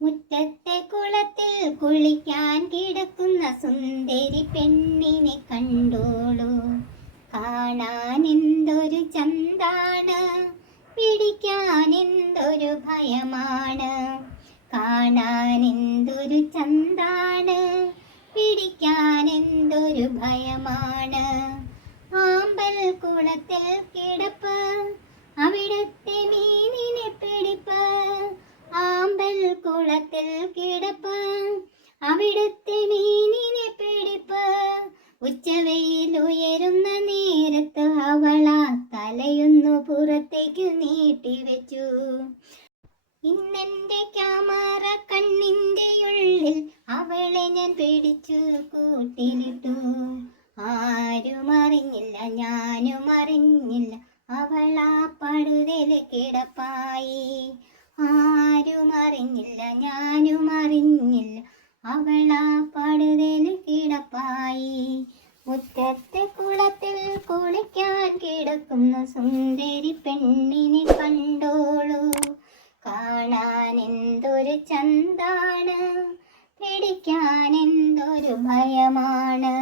മുറ്റത്തെ കുളത്തിൽ കുളിക്കാൻ കിടക്കുന്ന സുന്ദരി പെണ്ണിനെ കണ്ടോളൂ. കാണാൻ എന്തൊരു ചന്താണ് പിടിക്കാൻ എന്തൊരു ഭയമാണ്. കാണാൻ എന്തൊരു ചന്താണ് പിടിക്കാൻ എന്തൊരു ഭയമാണ്. ആമ്പൽ കുളത്തിൽ കിടപ്പ് കിടപ്പ്. അവിടുത്തെ മീനിനെ പിടിപ്പ്. ഉച്ചവെയിൽ ഉയരുന്ന നേരത്ത് അവള തലയൊന്നു പുറത്തേക്ക് നീട്ടിവെച്ചു ഇന്നെന്റെ ക്യാമറ കണ്ണിന്റെ ഉള്ളിൽ അവളെ ഞാൻ പിടിച്ചു കൂട്ടിലിട്ടു. ആരും അറിഞ്ഞില്ല ഞാനും അറിഞ്ഞില്ല. ആ പടുതൽ കിടപ്പായി. ആരും അറിഞ്ഞില്ല ഞാനും അറിഞ്ഞില്ല അവളാ പടുതൽ കിടപ്പായി. മുറ്റത്തെ കുളത്തിൽ കുളിക്കാൻ കിടക്കുന്ന സുന്ദരി പെണ്ണിനെ കണ്ടോളൂ. കാണാൻ എന്തൊരു ചന്താണ് പിടിക്കാൻ എന്തൊരു ഭയമാണ്.